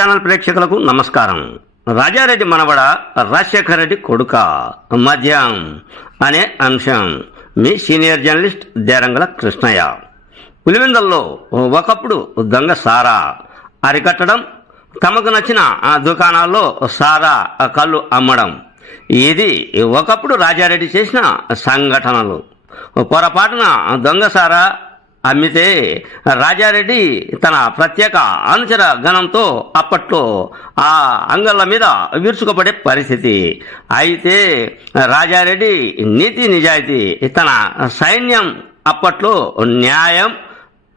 Channel ప్రేక్షకులకు నమస్కారం. రాజారెడ్డి మనవడ రాజశేఖర రెడ్డి కొడుక. మద్యం అనే అంశం. మీ సీనియర్ జర్నలిస్ట్ దేరంగల కృష్ణయ్య. పులివెందల్లో ఒకప్పుడు దొంగ సారా అరికట్టడం తమకు నచ్చిన దుకాణాల్లో సారా కళ్ళు అమ్మడం. ఇది ఒకప్పుడు రాజారెడ్డి చేసిన సంఘటనలు. పొరపాటున దొంగ సారా అమ్మితే రాజారెడ్డి తన ప్రత్యేక అనుచర గణంతో అప్పట్లో ఆ అంగళ్ళ మీద విరుచుకుపడే పరిస్థితి. అయితే రాజారెడ్డి నీతి నిజాయితీ తన సైన్యం అప్పట్లో న్యాయం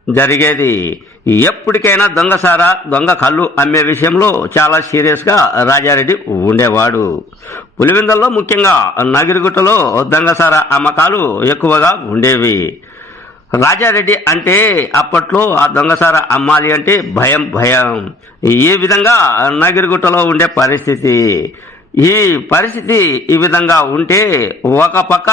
జరిగేది. ఎప్పటికైనా దొంగసారా దొంగ కళ్ళు అమ్మే విషయంలో చాలా సీరియస్గా రాజారెడ్డి ఉండేవాడు. పులివెందల్లో ముఖ్యంగా నగిరిగుట్టలో దొంగసారా అమ్మకాలు ఎక్కువగా ఉండేవి. రాజారెడ్డి అంటే అప్పట్లో ఆ దొంగసార అమ్మాలి అంటే భయం భయం. ఈ విధంగా నగిరిగుట్టలో ఉండే పరిస్థితి. ఈ పరిస్థితి ఈ విధంగా ఉంటే ఒక పక్క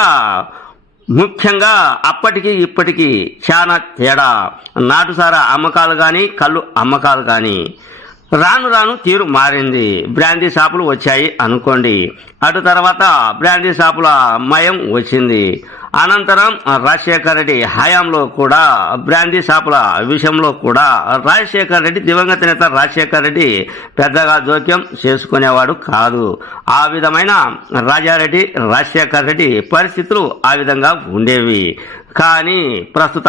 ముఖ్యంగా అప్పటికి ఇప్పటికి చాలా తేడా. నాటుసార అమ్మకాలు కానీ కళ్ళు అమ్మకాలు కానీ రాను రాను తీరు మారింది. బ్రాందీ షాపులు వచ్చాయి అనుకోండి. అటు తర్వాత బ్రాందీ షాపుల మయం వచ్చింది. అనంతరం రాజశేఖర్ రెడ్డి హయాంలో కూడా బ్రాందీ షాపుల విషయంలో కూడా రాజశేఖర్ రెడ్డి దివంగత నేత రాజశేఖర్ రెడ్డి పెద్దగా జోక్యం చేసుకునేవాడు కాదు. ఆ విధమైన రాజారెడ్డి రాజశేఖర్ రెడ్డి పరిస్థితులు ఆ విధంగా ఉండేవి. కానీ ప్రస్తుత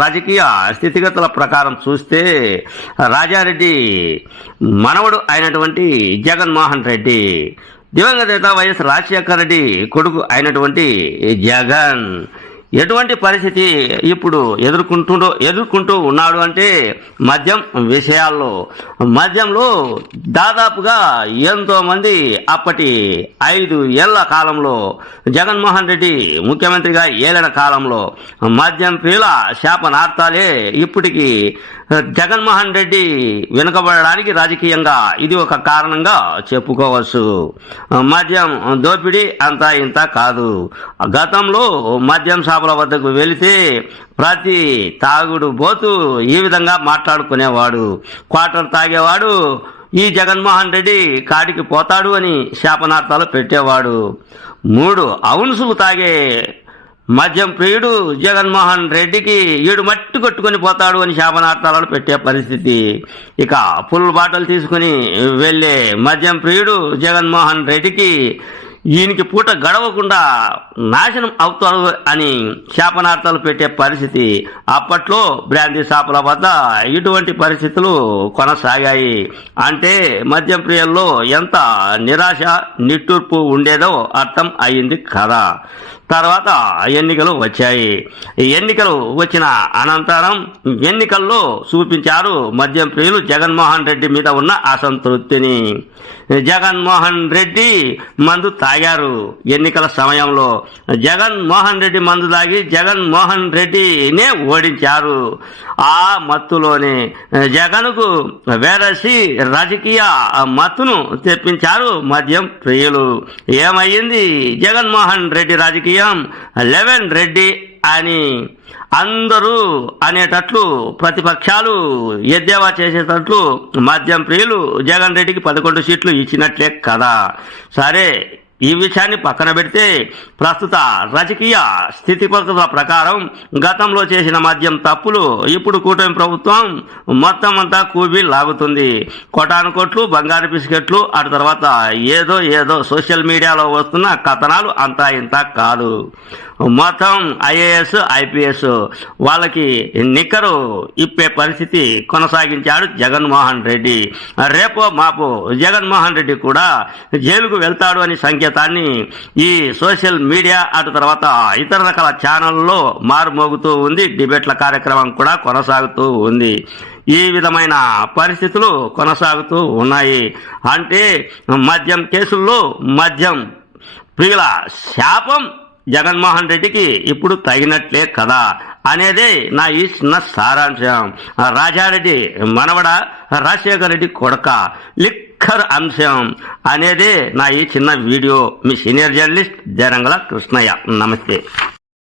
రాజకీయ స్థితిగతుల ప్రకారం చూస్తే రాజారెడ్డి మనవడు అయినటువంటి జగన్మోహన్ రెడ్డి దివంగత నేత వైఎస్ రాజశేఖర రెడ్డి కొడుకు అయినటువంటి జగన్ ఎటువంటి పరిస్థితి ఇప్పుడు ఎదుర్కొంటుండో ఎదుర్కొంటూ ఉన్నాడు అంటే మద్యం విషయాల్లో. మద్యంలో దాదాపుగా ఎంతోమంది అప్పటి ఐదు ఏళ్ళ కాలంలో జగన్మోహన్ రెడ్డి ముఖ్యమంత్రిగా ఏలిన కాలంలో మద్యం ప్రియుల శాపనార్థాలే ఇప్పటికీ జగన్మోహన్ రెడ్డి వెనుకబడడానికి రాజకీయంగా ఇది ఒక కారణంగా చెప్పుకోవచ్చు. మద్యం దోపిడీ అంతా ఇంత కాదు. గతంలో మద్యం పాపల వద్దకు వెళితే ప్రతి తాగుడు బోతు ఈ విధంగా మాట్లాడుకునేవాడు. క్వార్టర్ తాగేవాడు ఈ జగన్మోహన్ రెడ్డి కాడికి పోతాడు అని శాపనార్థాలు పెట్టేవాడు. మూడు అవున్సులు తాగే మద్యం ప్రియుడు జగన్మోహన్ రెడ్డికి ఈడు మట్టి కొట్టుకొని పోతాడు అని శాపనార్థాలను పెట్టే పరిస్థితి. ఇక ఫుల్ బాటలు తీసుకుని వెళ్ళే మద్యం ప్రియుడు జగన్మోహన్ రెడ్డికి ఈయనకి పూట గడవకుండా నాశనం అవుతారు అని శాపనార్థాలు పెట్టే పరిస్థితి అప్పట్లో బ్రాందీ షాపుల వద్ద ఇటువంటి పరిస్థితులు కొనసాగాయి. అంటే మద్యం ప్రియుల్లో ఎంత నిరాశ నిట్టూర్పు ఉండేదో అర్థం అయింది కదా. తర్వాత ఎన్నికలు వచ్చాయి. ఈ ఎన్నికలు వచ్చిన అనంతరం ఎన్నికల్లో చూపించారు మద్యం ప్రియులు జగన్మోహన్ రెడ్డి మీద ఉన్న అసంతృప్తిని. జగన్మోహన్ రెడ్డి మందు తాగారు ఎన్నికల సమయంలో. జగన్మోహన్ రెడ్డి మందు తాగి జగన్మోహన్ రెడ్డినే ఓడించారు. ఆ మత్తులోనే జగన్కు వేరసి రాజకీయ మత్తును తెప్పించారు మద్యం ప్రియులు. ఏమయ్యింది జగన్మోహన్ రెడ్డి రాజకీయ లెవెన్ రెడ్డి అని అందరూ అనేటట్లు ప్రతిపక్షాలు ఎద్దేవా చేసేటట్లు మద్యం ప్రియులు జగన్ రెడ్డికి పదకొండు సీట్లు ఇచ్చినట్లే కదా. సరే ఈ విషయాన్ని పక్కన పెడితే ప్రస్తుత రాజకీయ స్థితిపరుతుల ప్రకారం గతంలో చేసిన మద్యం తప్పులు ఇప్పుడు కూటమి ప్రభుత్వం మొత్తం అంతా కూబి లాగుతుంది. కొటాను కొట్లు బంగారు బిస్కెట్లు అటు తర్వాత ఏదో ఏదో సోషల్ మీడియాలో వస్తున్న కథనాలు అంతా ఇంత కాదు. మొత్తం ఐఏఎస్ ఐపీఎస్ వాళ్ళకి నిక్కరు ఇప్పే పరిస్థితి కొనసాగించాడు జగన్మోహన్ రెడ్డి. రేపో మాపో జగన్మోహన్ రెడ్డి కూడా జైలుకు వెళ్తాడు అని సంఖ్య సంకేతాన్ని ఈ సోషల్ మీడియా అటు తర్వాత ఇతర రకాల ఛానల్లో మారుమోగుతూ ఉంది. డిబేట్ల కార్యక్రమం కూడా కొనసాగుతూ ఉంది. ఈ విధమైన పరిస్థితులు కొనసాగుతూ ఉన్నాయి. అంటే మద్యం కేసుల్లో మద్యం ప్రియుల శాపం జగన్మోహన్ రెడ్డికి ఇప్పుడు తగినట్లే కదా అనేది నా ఈ చిన్న సారాంశం. రాజారెడ్డి మనవడ రాజశేఖర రెడ్డి కొడక లిక్కర్ అంశం అనేది నా ఈ చిన్న వీడియో. మీ సీనియర్ జర్నలిస్ట్ జరంగల కృష్ణయ్య. నమస్తే.